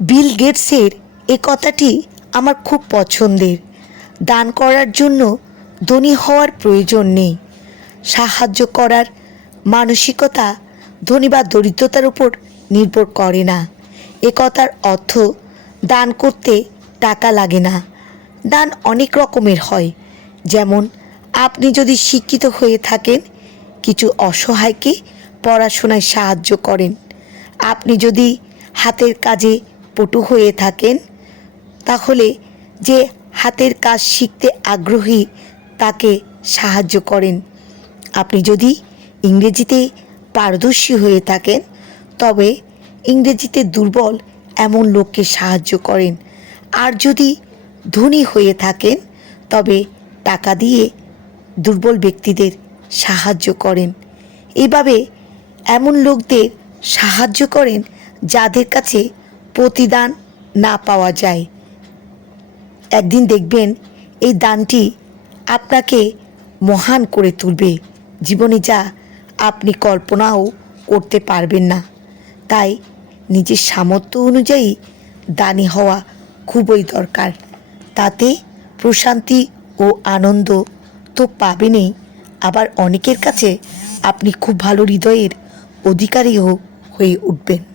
বিল গেটসের এ কথাটি আমার খুব পছন্দের। দান করার জন্য ধনী হওয়ার প্রয়োজন নেই। সাহায্য করার মানসিকতা ধনী বা দরিদ্রতার উপর নির্ভর করে না। এ কথার অর্থ দান করতে টাকা লাগে না। দান অনেক রকমের হয়। যেমন, আপনি যদি শিক্ষিত হয়ে থাকেন, কিছু অসহায়কে পড়াশোনায় সাহায্য করেন। আপনি যদি হাতের কাজে পটু হয়ে থাকেন, তাহলে যে হাতের কাজ শিখতে আগ্রহী তাকে সাহায্য করেন। আপনি যদি ইংরেজিতে পারদর্শী হয়ে থাকেন, তবে ইংরেজিতে দুর্বল এমন লোককে সাহায্য করেন। আর যদি ধনী হয়ে থাকেন, তবে টাকা দিয়ে দুর্বল ব্যক্তিদের সাহায্য করেন। এভাবে এমন লোকদের সাহায্য করেন যাদের কাছে প্রতিদান না পাওয়া যায়। একদিন দেখবেন এই দানটি আপনাকে মহান করে তুলবে। জীবনে যা আপনি কল্পনাও করতে পারবেন না। তাই নিজের সামর্থ্য অনুযায়ী দানি হওয়া খুবই দরকার। তাতে প্রশান্তি ও আনন্দ তো পাবেনই। আবার অনেকের কাছে আপনি খুব ভালো হৃদয়ের অধিকারীও হয়ে উঠবেন।